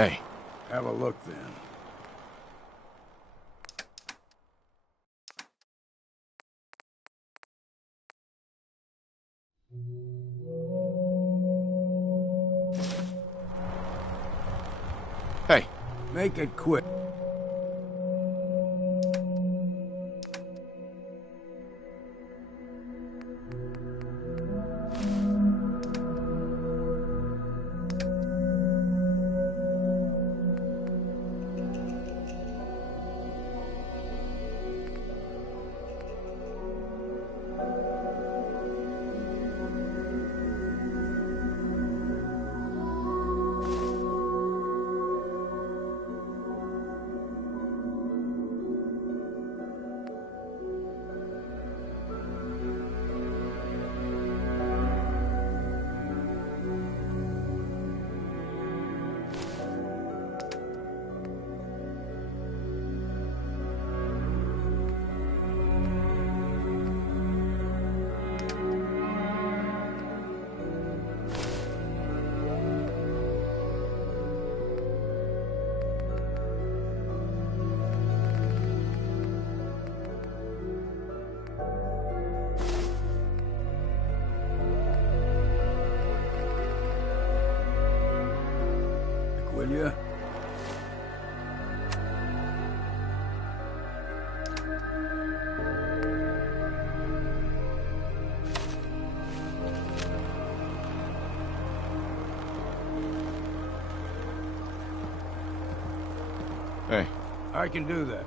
Hey. Have a look then. Hey. Make it quick. Will you? Hey. I can do that.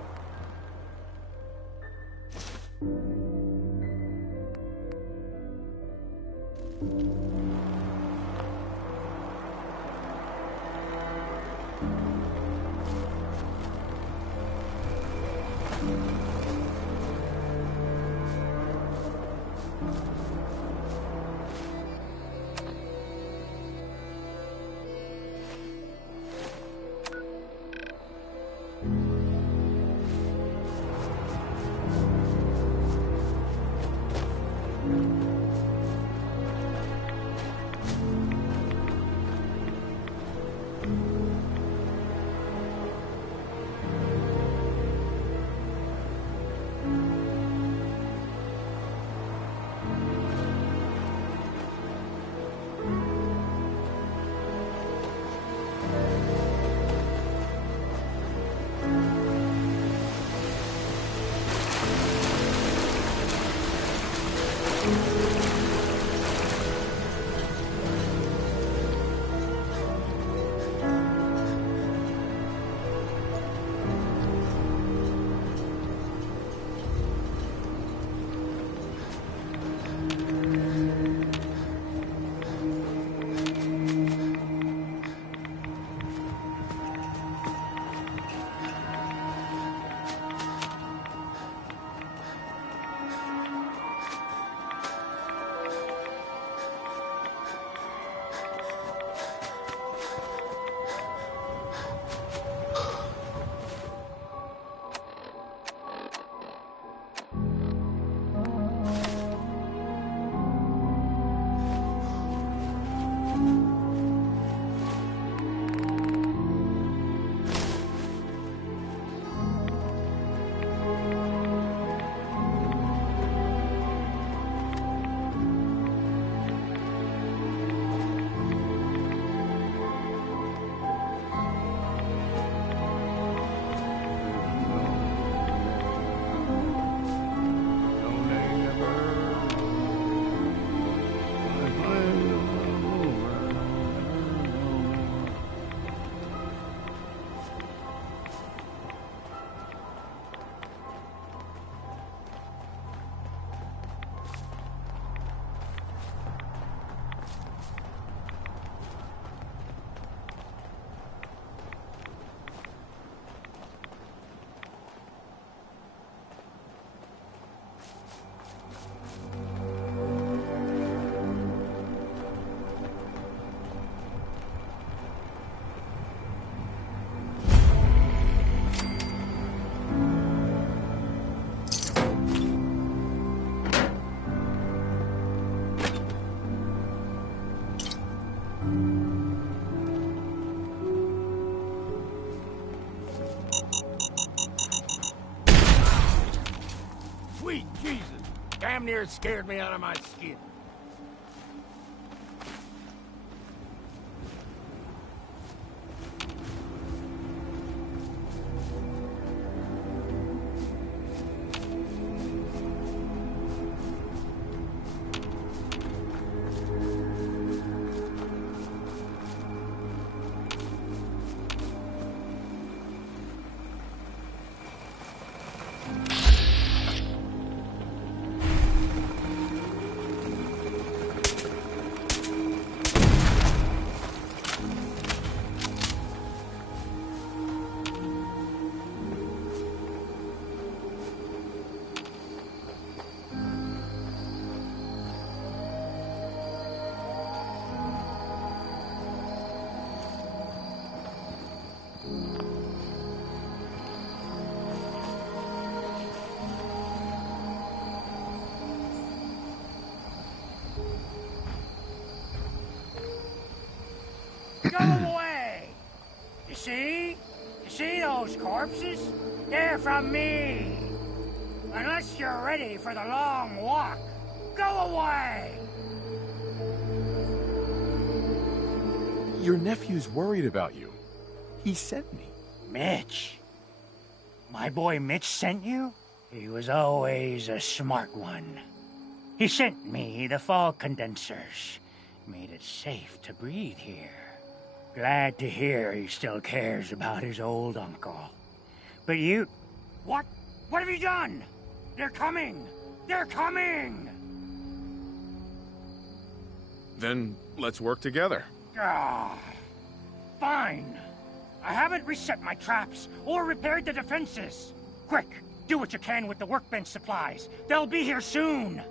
Sweet Jesus! Damn near scared me out of my skin. Go away! You see? You see those corpses? They're from me! Unless you're ready for the long walk, go away! Your nephew's worried about you. He sent me. Mitch? My boy Mitch sent you? He was always a smart one. He sent me the fog condensers. Made it safe to breathe here. Glad to hear he still cares about his old uncle. But you... What? What have you done? They're coming! They're coming! Then let's work together. Ah, fine. I haven't reset my traps or repaired the defenses. Quick, do what you can with the workbench supplies. They'll be here soon.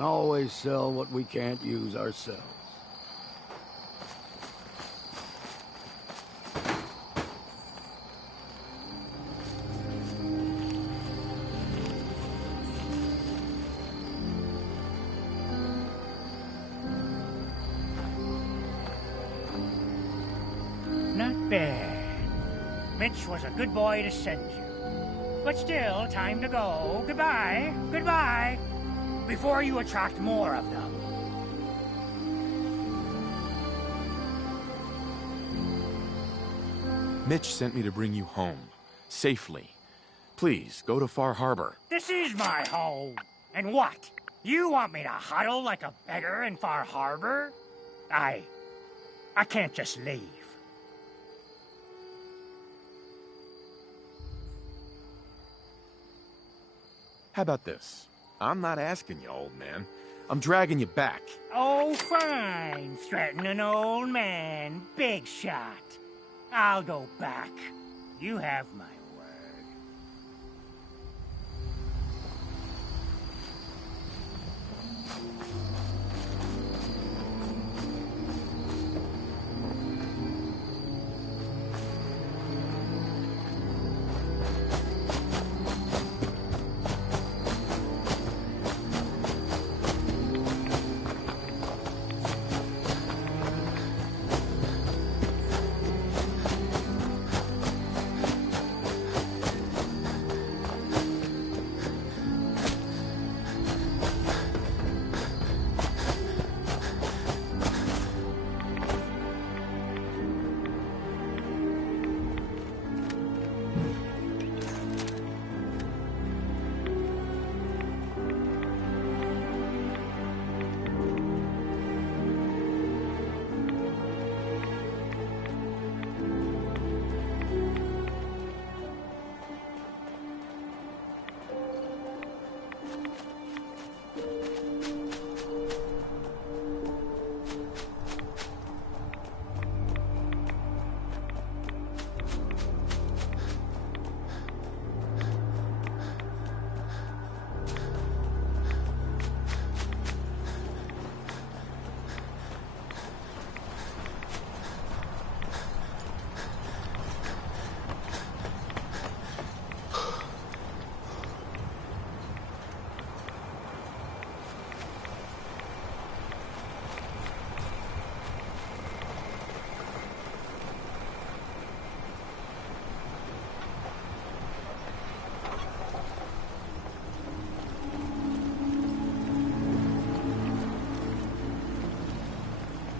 Always sell what we can't use ourselves. Not bad. Mitch was a good boy to send you. But still, time to go. Goodbye. Goodbye. Before you attract more of them. Mitch sent me to bring you home. Safely. Please, go to Far Harbor. This is my home. And what? You want me to huddle like a beggar in Far Harbor? I can't just leave. How about this? I'm not asking you, old man. I'm dragging you back. Oh, fine. Threaten an old man. Big shot. I'll go back. You have my word.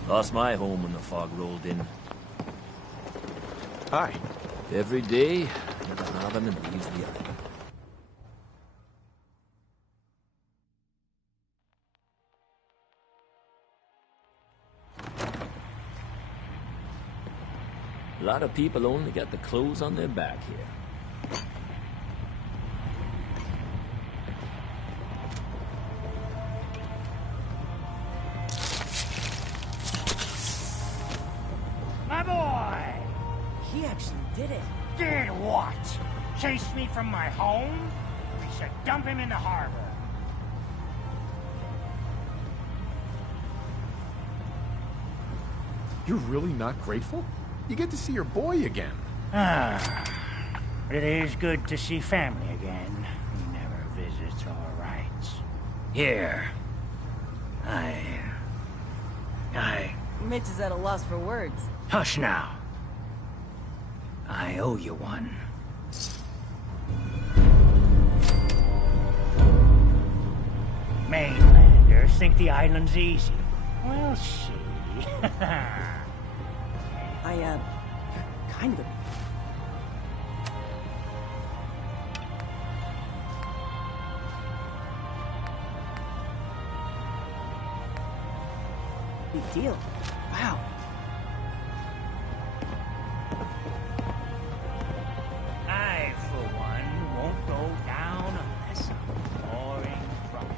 Lost my home when the fog rolled in. Hi. Every day, another Robin and leaves the island. A lot of people only get the clothes on their back here. My boy! He actually did it. Did what? Chased me from my home? We should dump him in the harbor. You're really not grateful? You get to see your boy again. Ah, but it is good to see family again. He never visits all right. Here. Mitch is at a loss for words. Hush now. I owe you one. Mainlanders think the island's easy. We'll see. Kind of. Big deal. Wow. I, for one, won't go down unless I'm pouring trouble.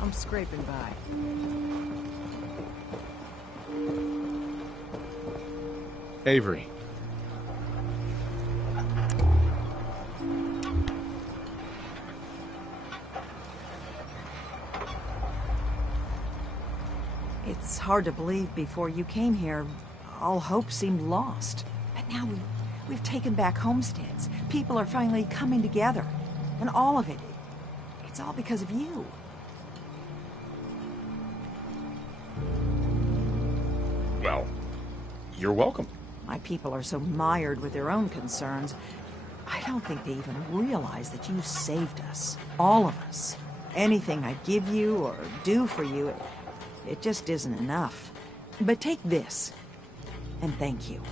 I'm scraping by. Avery. It's hard to believe before you came here, all hope seemed lost. But now we've taken back homesteads. People are finally coming together. And all of it, it's all because of you. Well, you're welcome. My people are so mired with their own concerns, I don't think they even realize that you saved us. All of us. Anything I give you or do for you, it just isn't enough. But take this, and thank you.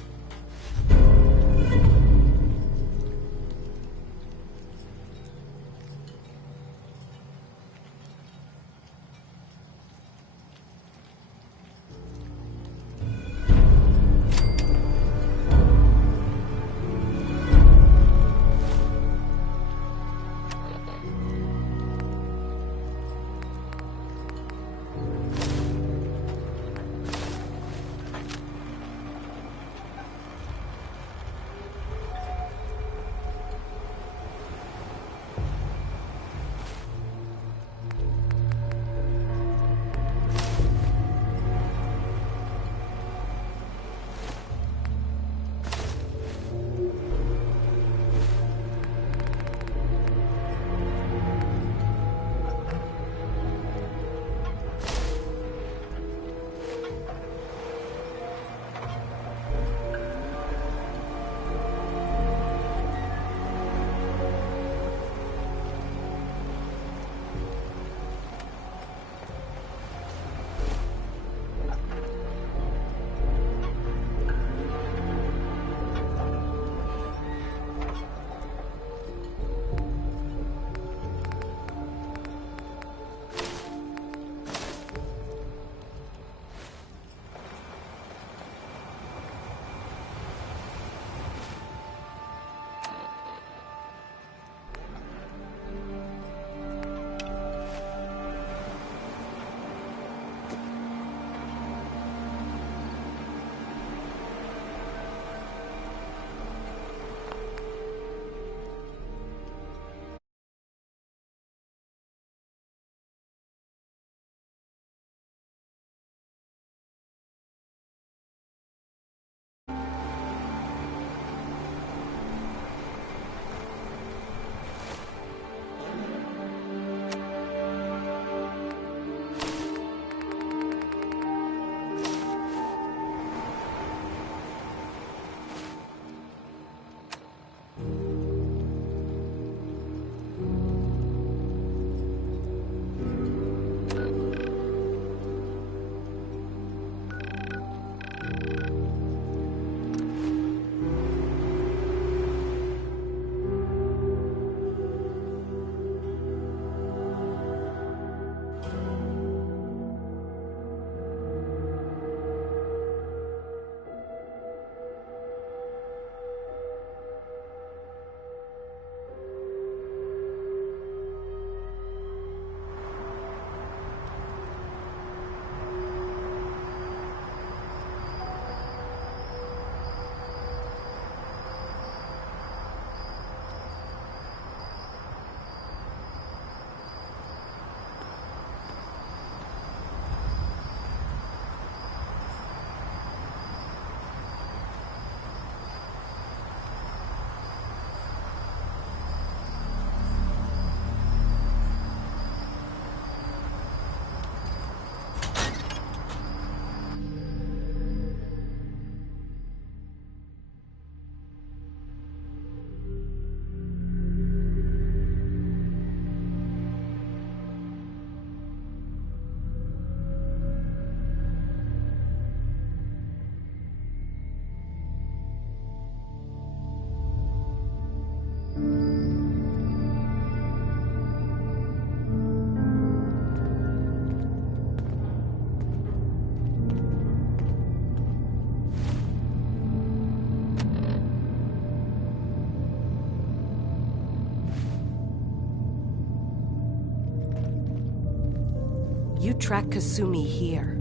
track Kasumi here.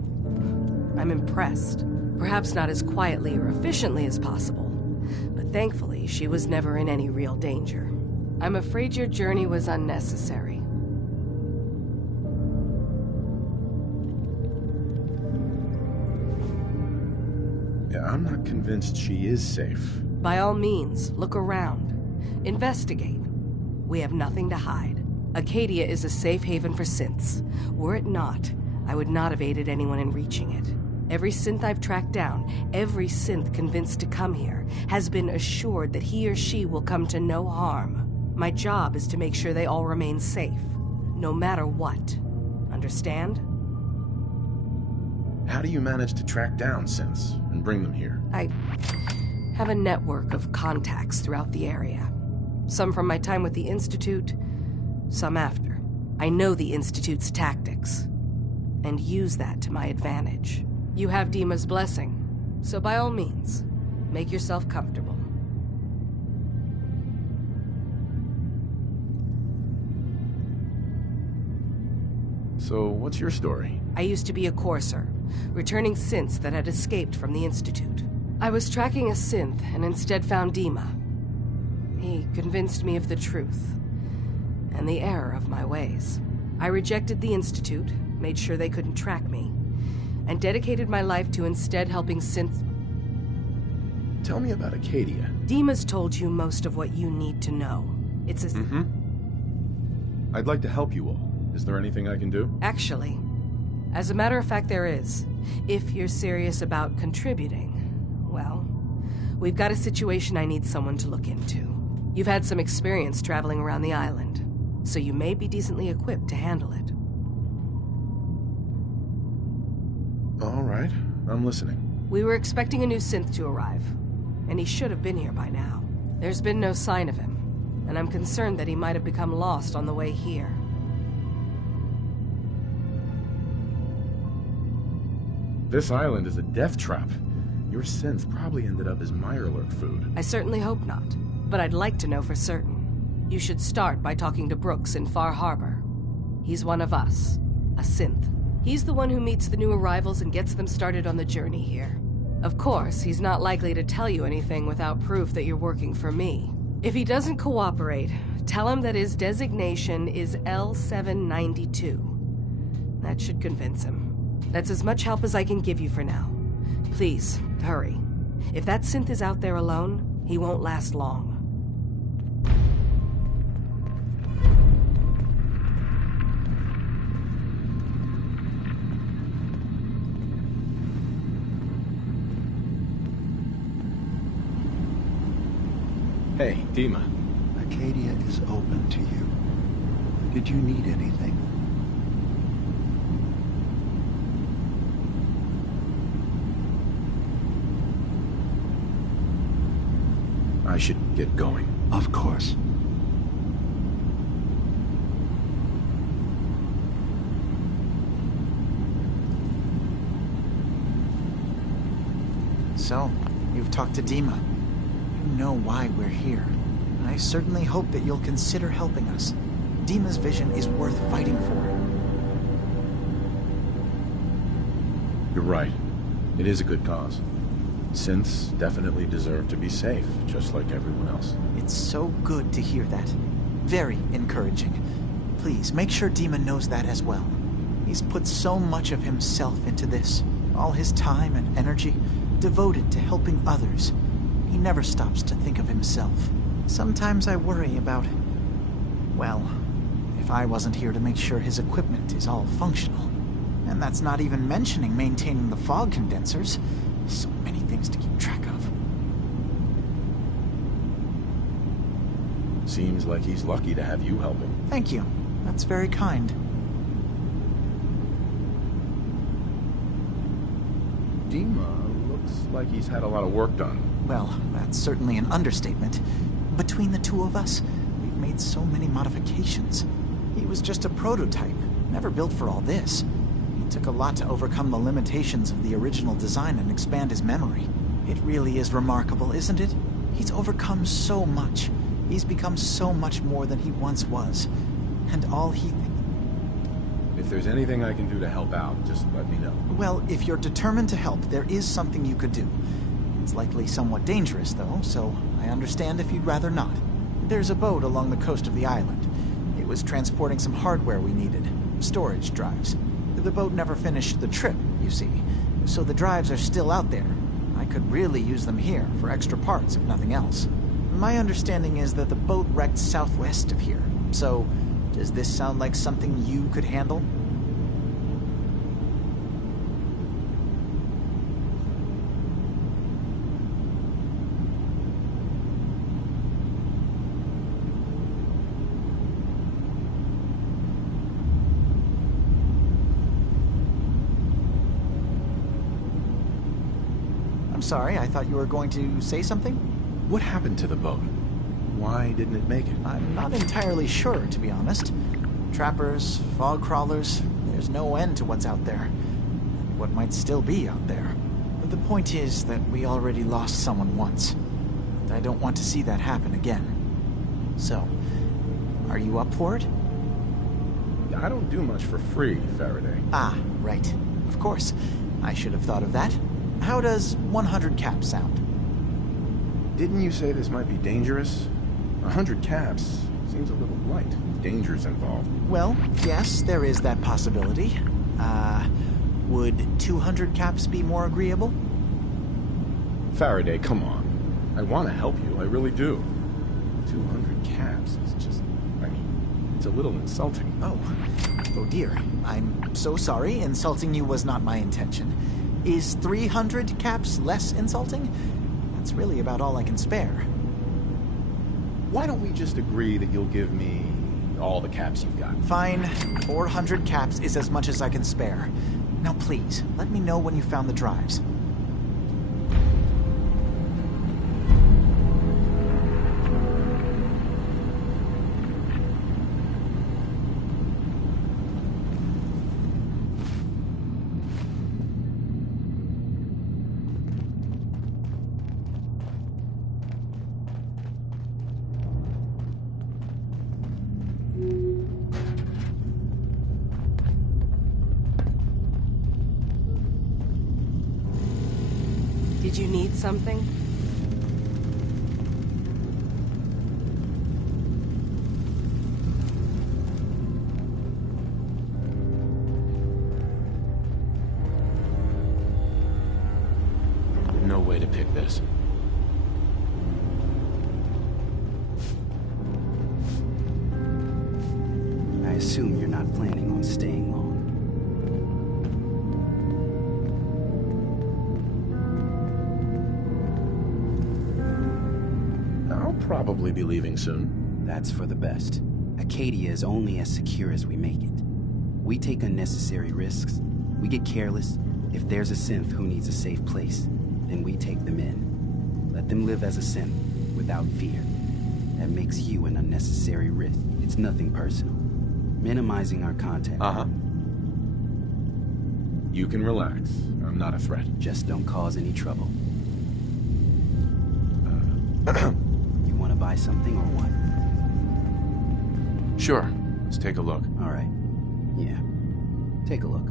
I'm impressed. Perhaps not as quietly or efficiently as possible, but thankfully she was never in any real danger. I'm afraid your journey was unnecessary. Yeah, I'm not convinced she is safe. By all means, look around. Investigate. We have nothing to hide. Acadia is a safe haven for synths. Were it not, I would not have aided anyone in reaching it. Every synth I've tracked down, every synth convinced to come here, has been assured that he or she will come to no harm. My job is to make sure they all remain safe, no matter what. Understand? How do you manage to track down synths and bring them here? I have a network of contacts throughout the area. Some from my time with the Institute, some after. I know the Institute's tactics, and use that to my advantage. You have Dima's blessing, so by all means, make yourself comfortable. So, what's your story? I used to be a courser, returning synths that had escaped from the Institute. I was tracking a synth and instead found Dima. He convinced me of the truth, and the error of my ways. I rejected the Institute, made sure they couldn't track me, and dedicated my life to instead helping synths. Tell me about Acadia. Dima's told you most of what you need to know. It's a... I'd like to help you all. Is there anything I can do? Actually, as a matter of fact, there is. If you're serious about contributing, well, we've got a situation I need someone to look into. You've had some experience traveling around the island, so you may be decently equipped to handle it. All right, I'm listening. We were expecting a new synth to arrive, and he should have been here by now. There's been no sign of him, and I'm concerned that he might have become lost on the way here. This island is a death trap. Your synth probably ended up as Mirelurk food. I certainly hope not, but I'd like to know for certain. You should start by talking to Brooks in Far Harbor. He's one of us, a synth. He's the one who meets the new arrivals and gets them started on the journey here. Of course, he's not likely to tell you anything without proof that you're working for me. If he doesn't cooperate, tell him that his designation is L792. That should convince him. That's as much help as I can give you for now. Please, hurry. If that synth is out there alone, he won't last long. Hey, Dima. Acadia is open to you. Did you need anything? I should get going. Of course. So, you've talked to Dima. You know why we're here. I certainly hope that you'll consider helping us. Dima's vision is worth fighting for. You're right. It is a good cause. Synths definitely deserve to be safe, just like everyone else. It's so good to hear that. Very encouraging. Please, make sure Dima knows that as well. He's put so much of himself into this. All his time and energy devoted to helping others. He never stops to think of himself. Sometimes I worry about... well, if I wasn't here to make sure his equipment is all functional. And that's not even mentioning maintaining the fog condensers. So many things to keep track of. Seems like he's lucky to have you help him. Thank you. That's very kind. Dima looks like he's had a lot of work done. Well, that's certainly an understatement. Between the two of us, we've made so many modifications. He was just a prototype, never built for all this. It took a lot to overcome the limitations of the original design and expand his memory. It really is remarkable, isn't it? He's overcome so much. He's become so much more than he once was. And all he... If If there's anything I can do to help out, just let me know. Well, if you're determined to help, there is something you could do. It's likely somewhat dangerous, though, so I understand if you'd rather not. There's a boat along the coast of the island. It was transporting some hardware we needed. Storage drives. The boat never finished the trip, you see, so the drives are still out there. I could really use them here for extra parts, if nothing else. My understanding is that the boat wrecked southwest of here, so does this sound like something you could handle? I'm sorry, I thought you were going to say something? What happened to the boat? Why didn't it make it? I'm not entirely sure, to be honest. Trappers, fog crawlers, there's no end to what's out there. And what might still be out there. The point is that we already lost someone once. And I don't want to see that happen again. So, are you up for it? I don't do much for free, Faraday. Ah, right. Of course. I should have thought of that. How does 100 caps sound? Didn't you say this might be dangerous? 100 caps seems a little light. Dangers involved. Well, yes, there is that possibility. Would 200 caps be more agreeable? Faraday, come on. I want to help you, I really do. 200 caps is just... I mean, it's a little insulting. Oh dear. I'm so sorry. Insulting you was not my intention. Is 300 caps less insulting? That's really about all I can spare. Why don't we just agree that you'll give me all the caps you've got? Fine. 400 caps is as much as I can spare. Now please, let me know when you found the drives. Did you need something? No way to pick this. I assume you're not planning on staying long. I'll probably be leaving soon. That's for the best. Acadia is only as secure as we make it. We take unnecessary risks. We get careless. If there's a synth who needs a safe place, then we take them in. Let them live as a synth, without fear. That makes you an unnecessary risk. It's nothing personal. Minimizing our contact. Uh-huh. You can relax. I'm not a threat. Just don't cause any trouble. You want to buy something or what? Sure. Let's take a look. All right. Yeah. Take a look.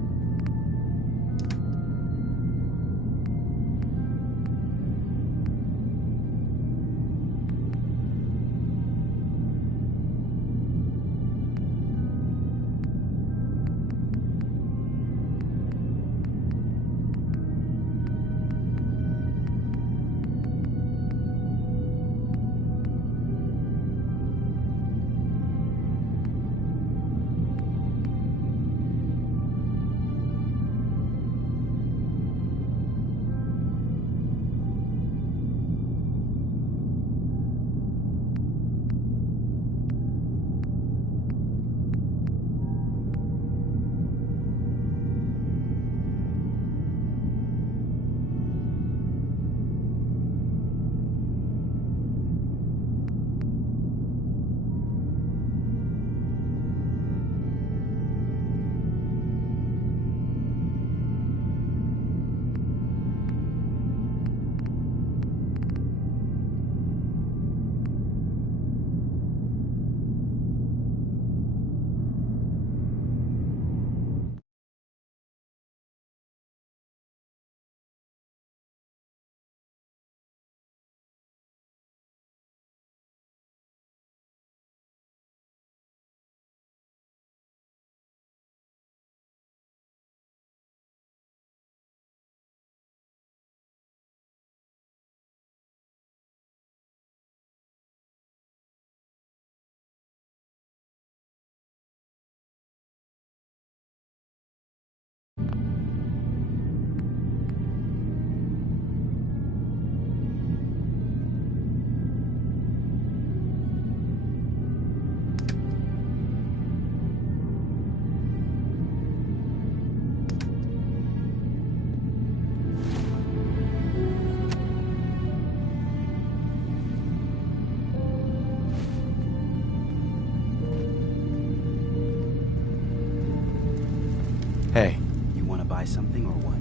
buy something or what?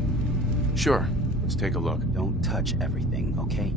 Sure. Let's take a look. Don't touch everything, okay?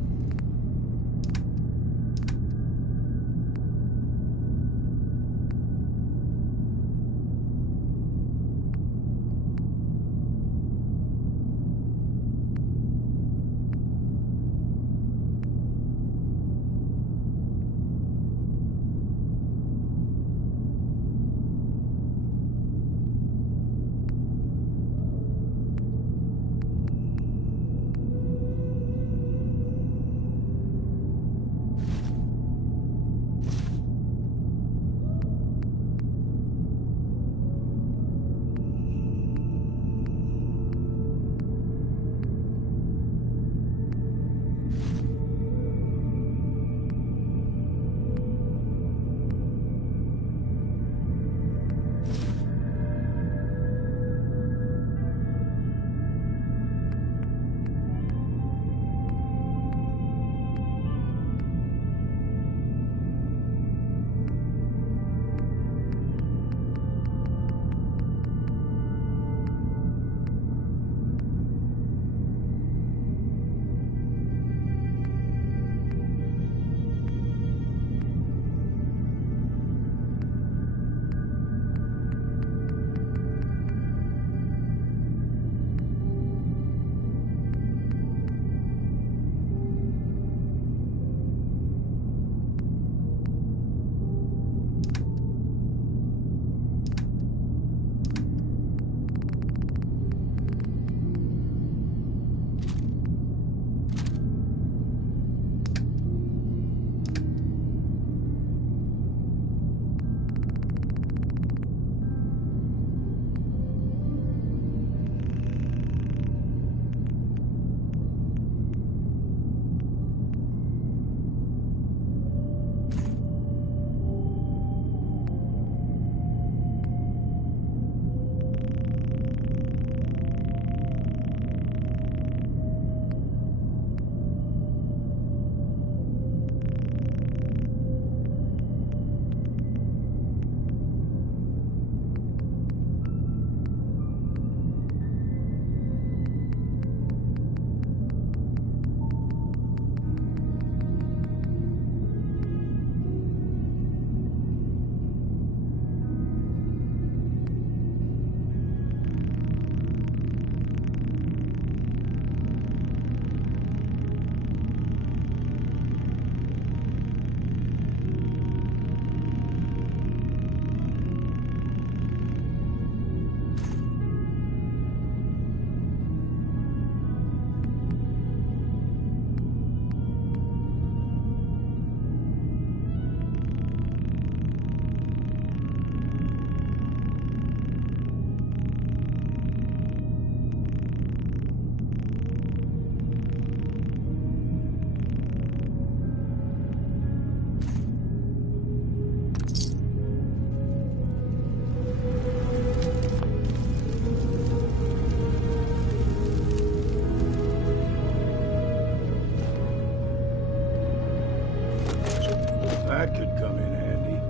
That could come in handy.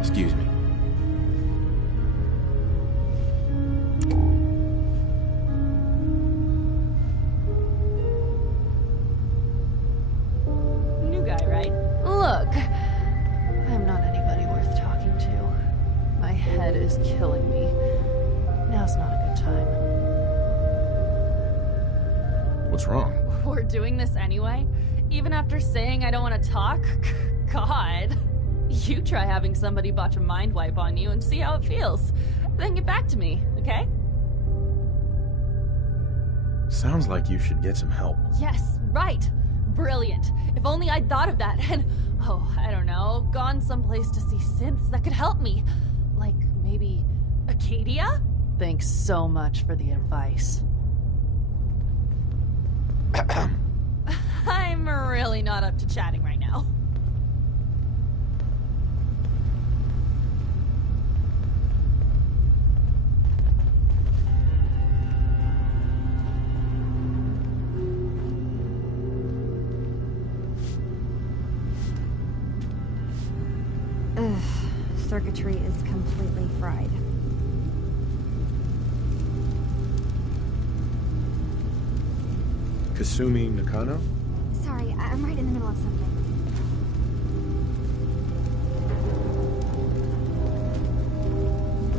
Excuse me. New guy, right? Look, I'm not anybody worth talking to. My head is killing me. Now's not a good time. What's wrong? We're doing this anyway? Even after saying I don't want to talk? God. You try having somebody botch a mind wipe on you and see how it feels. Then get back to me, okay? Sounds like you should get some help. Yes, right. Brilliant. If only I'd thought of that and, oh, I don't know, gone someplace to see synths that could help me. Like, maybe Acadia? Thanks so much for the advice. I'm really not up to chatting right now. circuitry is completely fried. Kasumi Nakano? Sorry, I'm right in the middle of something.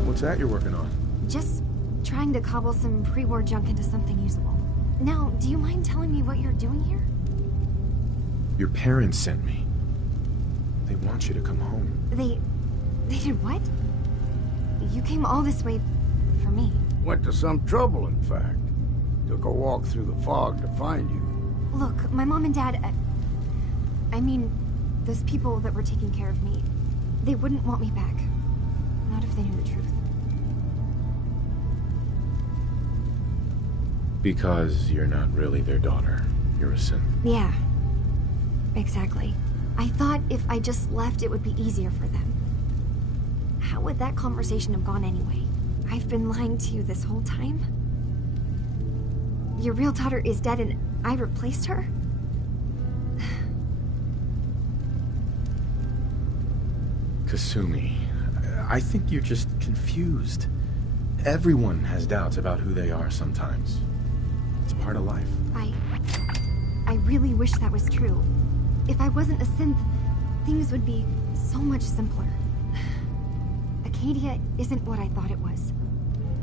What's that you're working on? Just trying to cobble some pre-war junk into something usable. Now, do you mind telling me what you're doing here? Your parents sent me. They want you to come home. They did what? You came all this way for me. Went to some trouble, in fact. Took a walk through the fog to find you. Look, my mom and dad... I mean, those people that were taking care of me, they wouldn't want me back. Not if they knew the truth. Because you're not really their daughter. You're a synth. Yeah. Exactly. I thought if I just left, it would be easier for them. How would that conversation have gone anyway? I've been lying to you this whole time? Your real daughter is dead and I replaced her? Kasumi, I think you're just confused. Everyone has doubts about who they are sometimes. It's part of life. I really wish that was true. If I wasn't a synth, things would be so much simpler. Acadia isn't what I thought it was.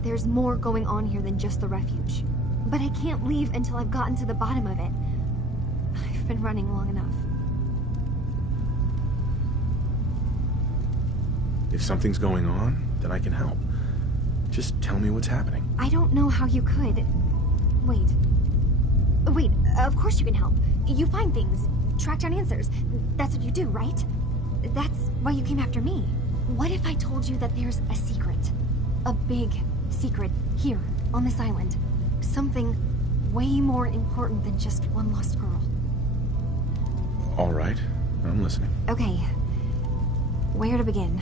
There's more going on here than just the refuge. But I can't leave until I've gotten to the bottom of it. I've been running long enough. If something's going on, then I can help. Just tell me what's happening. I don't know how you could. Wait. Wait, of course you can help. You find things, track down answers. That's what you do, right? That's why you came after me. What if I told you that there's a secret? A big secret here, on this island. Something way more important than just one lost girl. All right, I'm listening. Okay. Where to begin?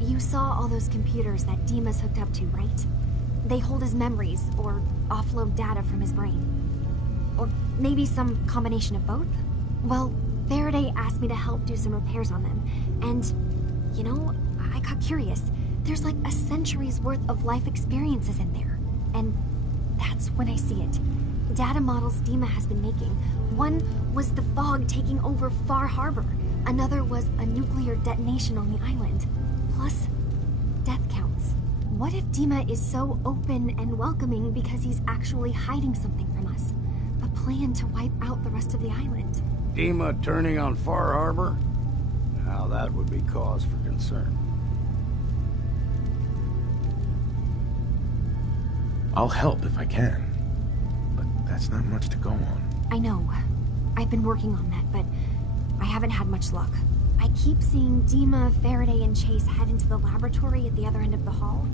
You saw all those computers that Dima's hooked up to, right? They hold his memories, or offload data from his brain. Or maybe some combination of both? Well, Faraday asked me to help do some repairs on them, and, you know, I got curious. There's like a century's worth of life experiences in there, and that's when I see it. Data models Dima has been making. One was the fog taking over Far Harbor. Another was a nuclear detonation on the island. Plus, death counts. What if Dima is so open and welcoming because he's actually hiding something from us? A plan to wipe out the rest of the island. Dima turning on Far Harbor? Now that would be cause for concern. I'll help if I can. But that's not much to go on. I know. I've been working on that, but I haven't had much luck. I keep seeing Dima, Faraday, and Chase head into the laboratory at the other end of the hall.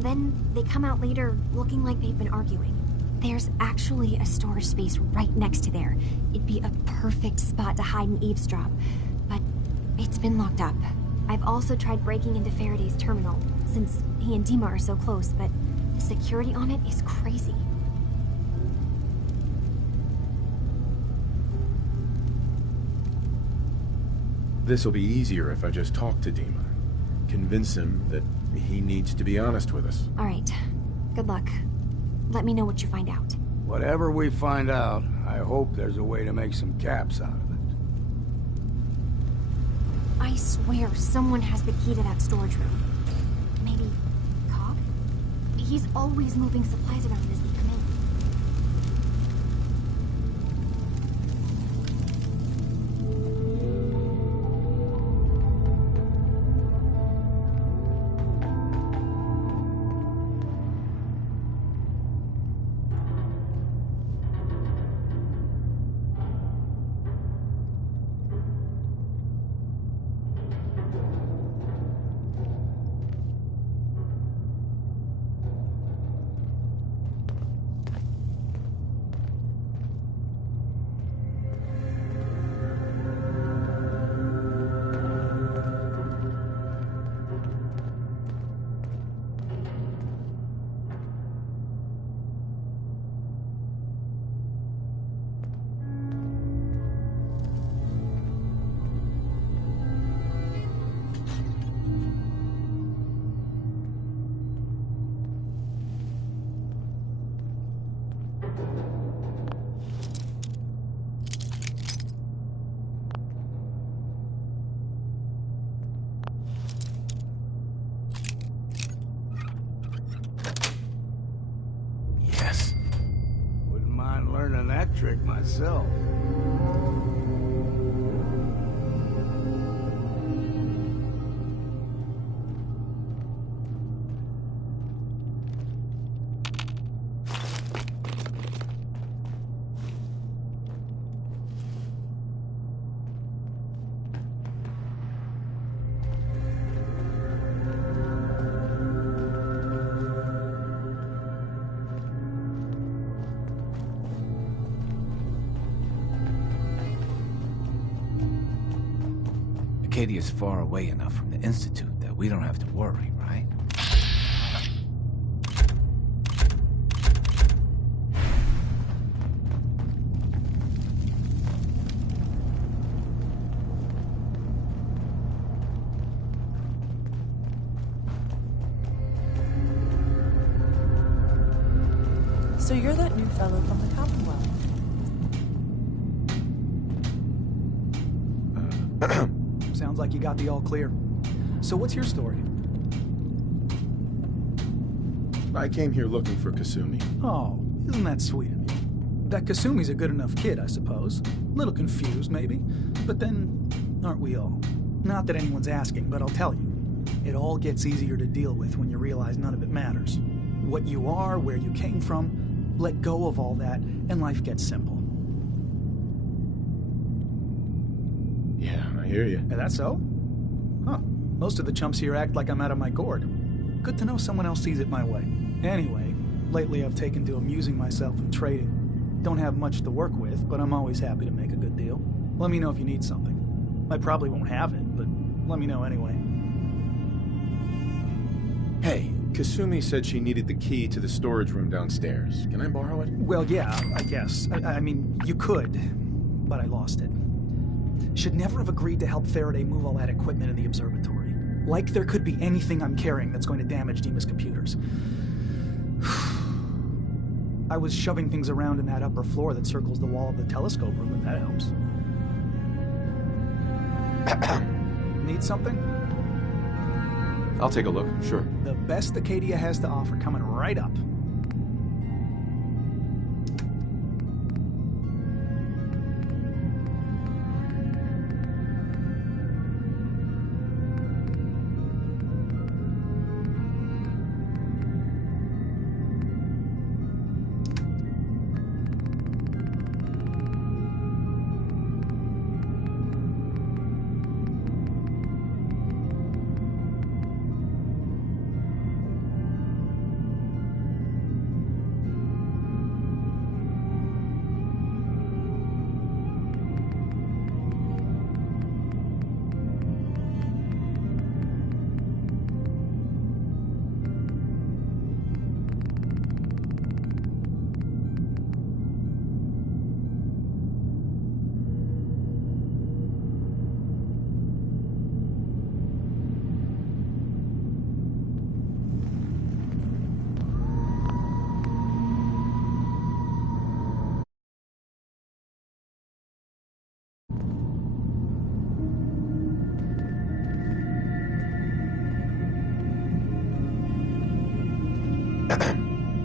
Then they come out later looking like they've been arguing. There's actually a storage space right next to there. It'd be a perfect spot to hide and eavesdrop. But it's been locked up. I've also tried breaking into Faraday's terminal, since he and Dima are so close, but the security on it is crazy. This'll be easier if I just talk to Dima. Convince him that he needs to be honest with us. All right. Good luck. Let me know what you find out. Whatever we find out, I hope there's a way to make some caps out of it. I swear someone has the key to that storage room. Maybe Cog? He's always moving supplies around as they come in. trick myself. Acadia's far away enough from the Institute that we don't have to worry, right? So you're that new fellow from the Commonwealth. Sounds like you got the all clear. So what's your story? I came here looking for Kasumi. Oh, isn't that sweet of you? That Kasumi's a good enough kid, I suppose. Little confused, maybe. But then, aren't we all? Not that anyone's asking, but I'll tell you. It all gets easier to deal with when you realize none of it matters. What you are, where you came from, let go of all that, and life gets simple. Yeah, I hear you. Is that so? Huh. Most of the chumps here act like I'm out of my gourd. Good to know someone else sees it my way. Anyway, lately I've taken to amusing myself with trading. Don't have much to work with, but I'm always happy to make a good deal. Let me know if you need something. I probably won't have it, but let me know anyway. Hey, Kasumi said she needed the key to the storage room downstairs. Can I borrow it? Well, yeah, I guess. I mean, you could, but I lost it. Should never have agreed to help Faraday move all that equipment in the observatory. Like there could be anything I'm carrying that's going to damage Dima's computers. I was shoving things around in that upper floor that circles the wall of the telescope room, if that helps. Need something? I'll take a look, sure. The best Acadia has to offer coming right up.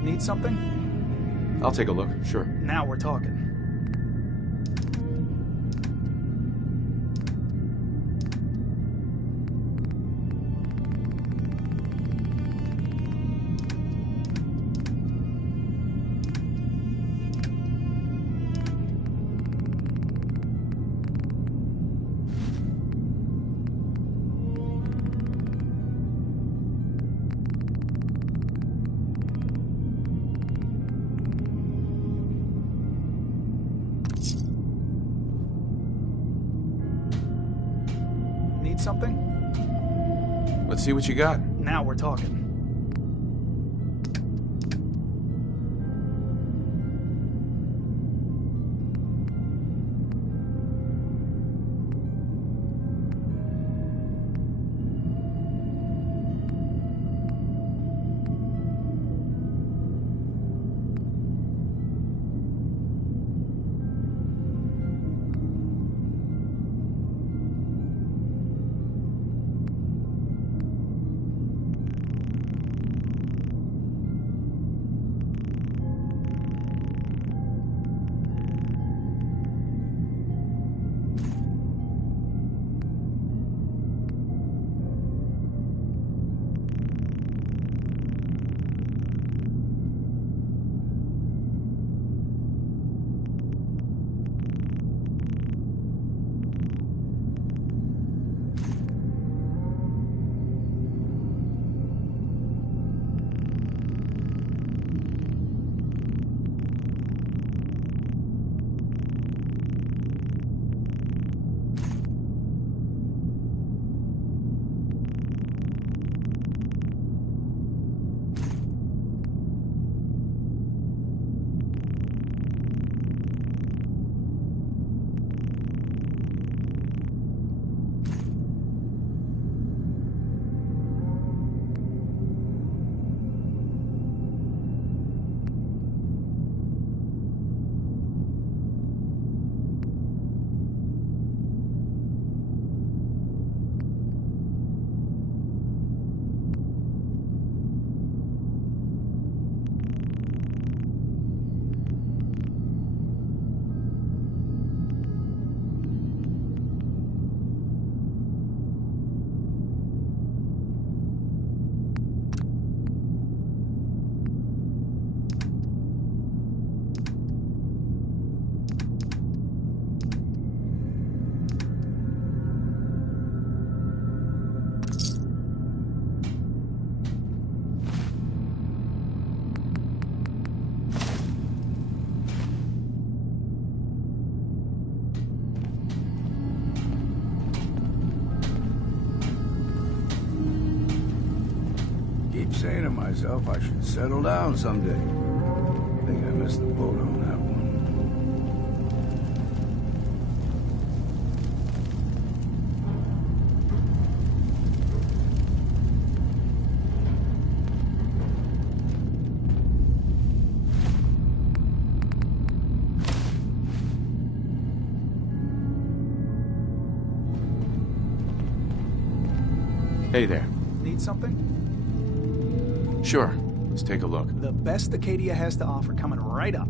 Need something? I'll take a look, sure. Now we're talking. Need something? Let's see what you got. Now we're talking. saying to myself I should settle down someday. I think I missed the boat on that one. Hey there. Need something? Sure. Let's take a look. The best Acadia has to offer coming right up.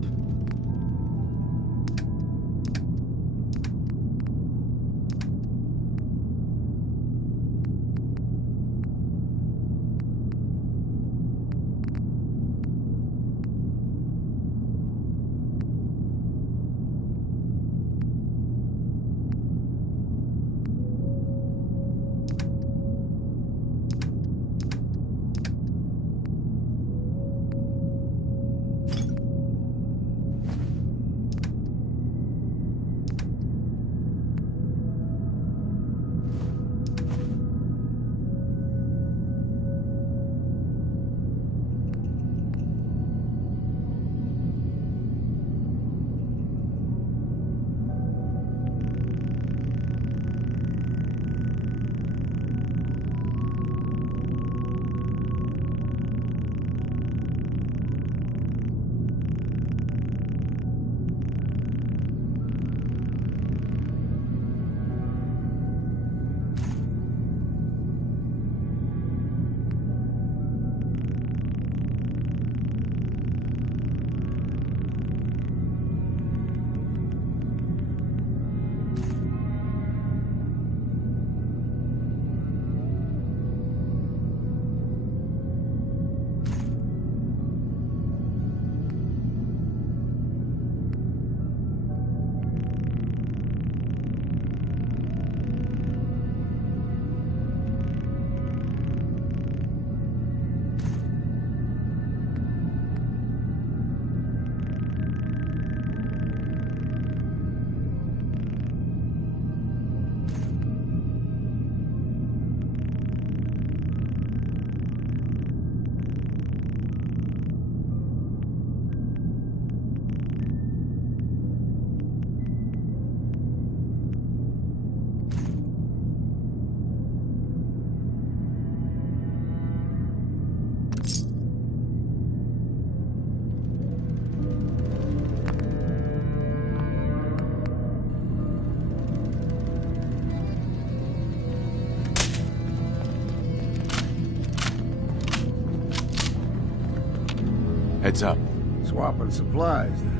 Heads up. Swapping supplies, then.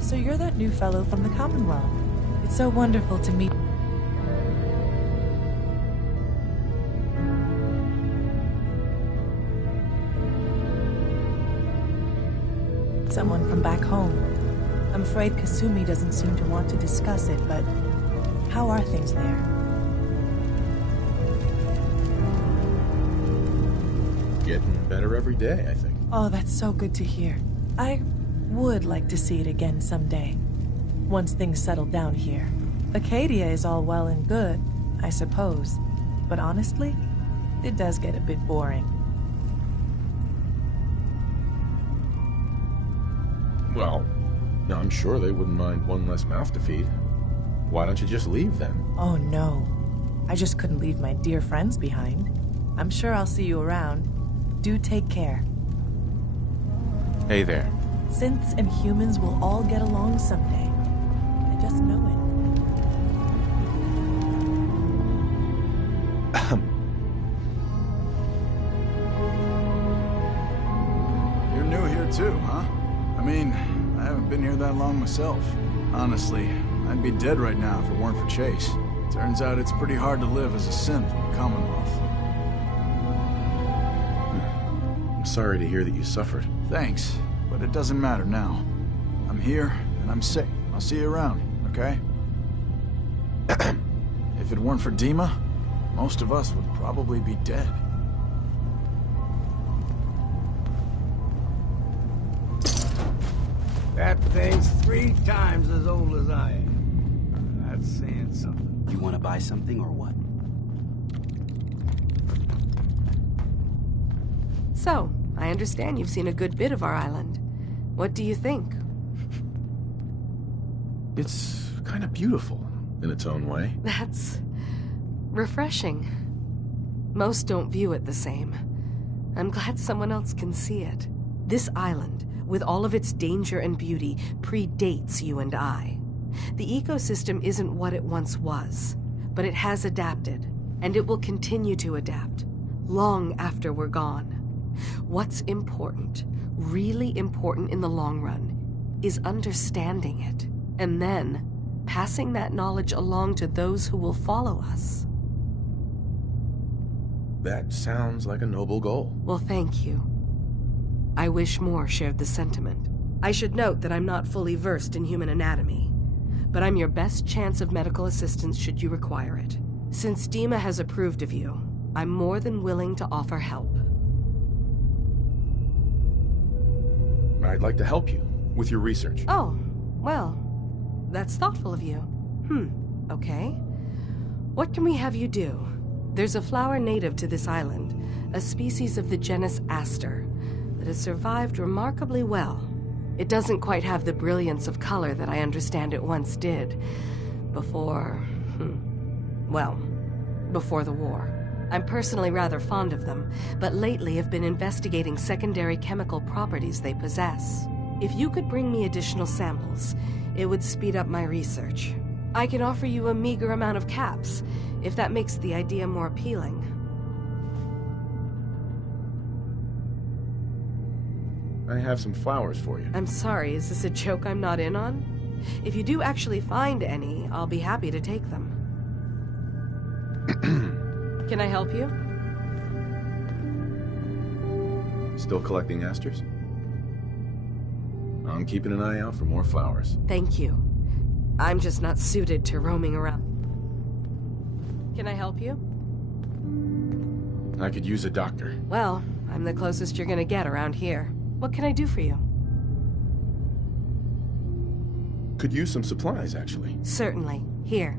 So you're that new fellow from the Commonwealth. It's so wonderful to meet. Someone from back home. I'm afraid Kasumi doesn't seem to want to discuss it, but how are things there? Getting better every day, I think. Oh, that's so good to hear. I would like to see it again someday. Once things settle down here. Acadia is all well and good, I suppose. But honestly, it does get a bit boring. Well, I'm sure they wouldn't mind one less mouth to feed. Why don't you just leave then? Oh no. I just couldn't leave my dear friends behind. I'm sure I'll see you around. Do take care. Hey there. Synths and humans will all get along someday. I just know it. You're new here too, huh? I mean, I haven't been here that long myself. Honestly, I'd be dead right now if it weren't for Chase. Turns out it's pretty hard to live as a synth in the Commonwealth. I'm sorry to hear that you suffered. Thanks, but it doesn't matter now. I'm here, and I'm safe. I'll see you around, okay? If it weren't for Dima, most of us would probably be dead. That thing's 3 times as old as I am. That's saying something. You want to buy something or what? So, I understand you've seen a good bit of our island. What do you think? It's kind of beautiful, in its own way. That's refreshing. Most don't view it the same. I'm glad someone else can see it. This island, with all of its danger and beauty, predates you and I. The ecosystem isn't what it once was, but it has adapted, and it will continue to adapt, long after we're gone. What's important, really important in the long run, is understanding it, and then passing that knowledge along to those who will follow us. That sounds like a noble goal. Well, thank you. I wish more shared the sentiment. I should note that I'm not fully versed in human anatomy, but I'm your best chance of medical assistance should you require it. Since Dima has approved of you, I'm more than willing to offer help. I'd like to help you with your research. Oh, well, that's thoughtful of you. Okay. What can we have you do? There's a flower native to this island, a species of the genus Aster, that has survived remarkably well. It doesn't quite have the brilliance of color that I understand it once did. Before the war. I'm personally rather fond of them, but lately have been investigating secondary chemical properties they possess. If you could bring me additional samples, it would speed up my research. I can offer you a meager amount of caps, if that makes the idea more appealing. I have some flowers for you. I'm sorry, is this a joke I'm not in on? If you do actually find any, I'll be happy to take them. Can I help you? Still collecting asters? I'm keeping an eye out for more flowers. Thank you. I'm just not suited to roaming around. Can I help you? I could use a doctor. Well, I'm the closest you're gonna get around here. What can I do for you? Could use some supplies, actually. Certainly. Here.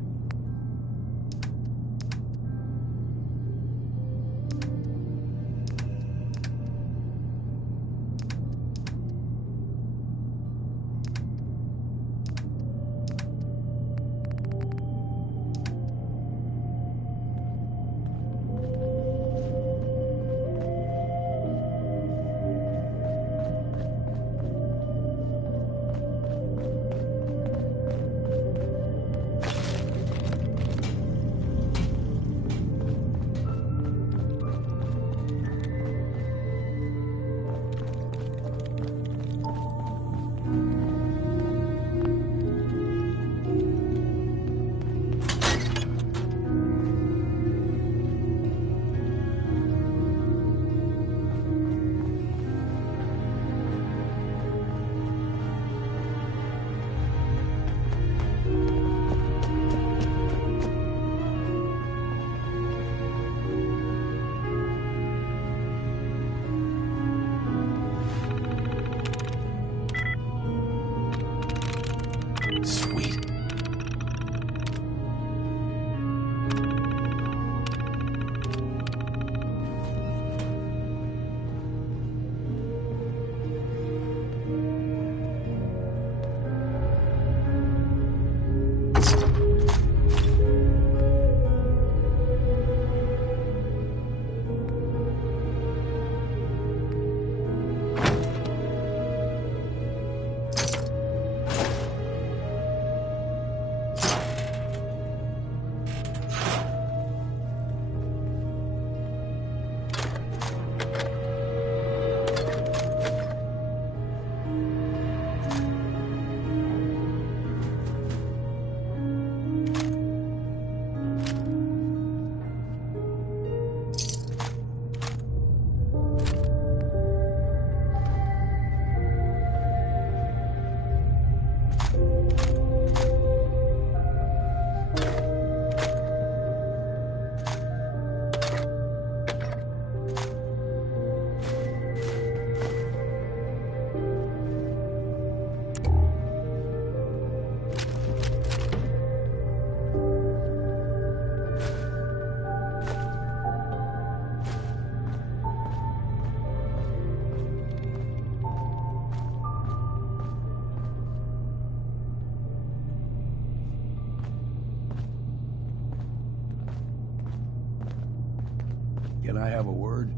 Can I have a word?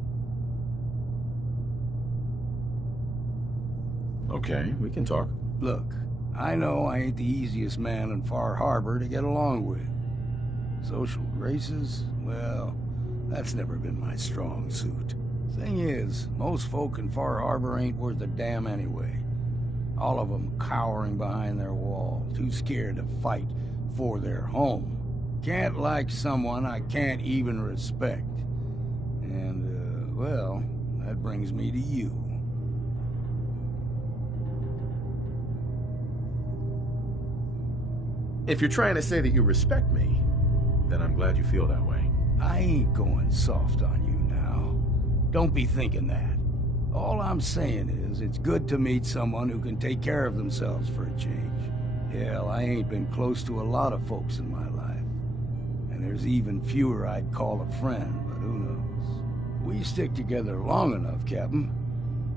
Okay, we can talk. Look, I know I ain't the easiest man in Far Harbor to get along with. Social graces, well, that's never been my strong suit. Thing is, most folk in Far Harbor ain't worth a damn anyway. All of them cowering behind their wall, too scared to fight for their home. Can't like someone I can't even respect. And, well, that brings me to you. If you're trying to say that you respect me, then I'm glad you feel that way. I ain't going soft on you now. Don't be thinking that. All I'm saying is, it's good to meet someone who can take care of themselves for a change. Hell, I ain't been close to a lot of folks in my life. And there's even fewer I'd call a friend, but who knows? We stick together long enough, Captain,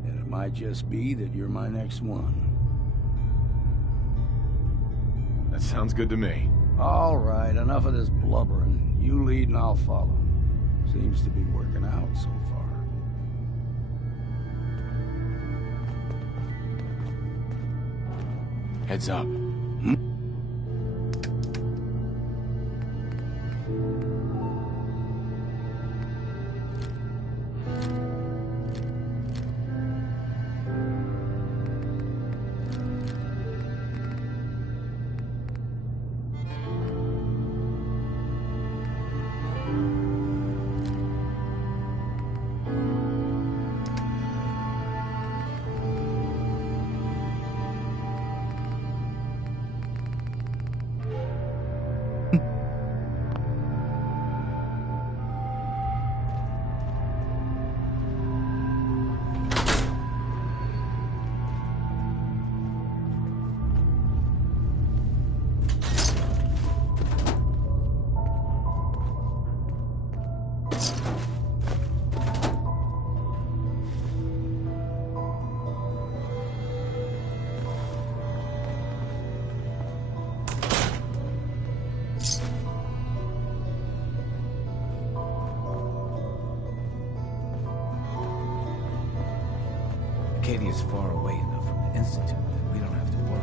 and it might just be that you're my next one. That sounds good to me. All right, enough of this blubbering. You lead and I'll follow. Seems to be working out so far. Heads up. Acadia's far away enough from the Institute that we don't have to worry,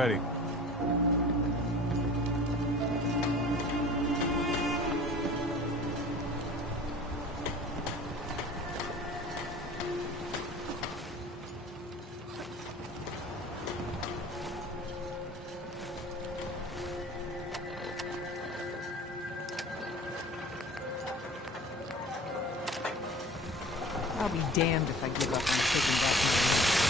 ready. I'll be damned if I give up on taking back my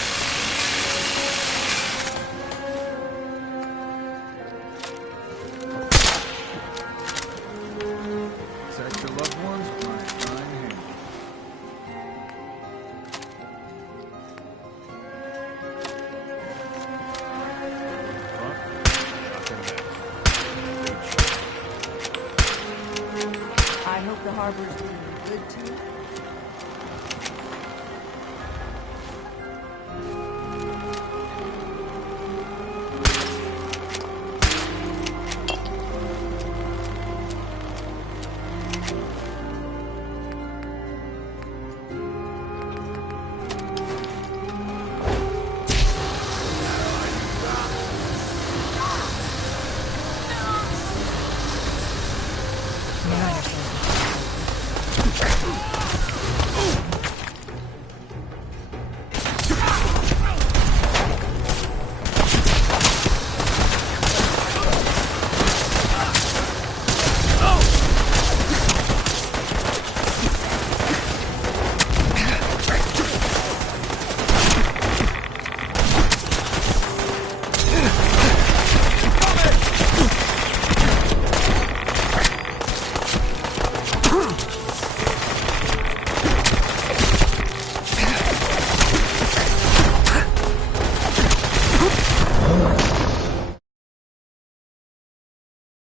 Protect your loved ones with my fine hand. I hope the harbor's doing you good too. Nice.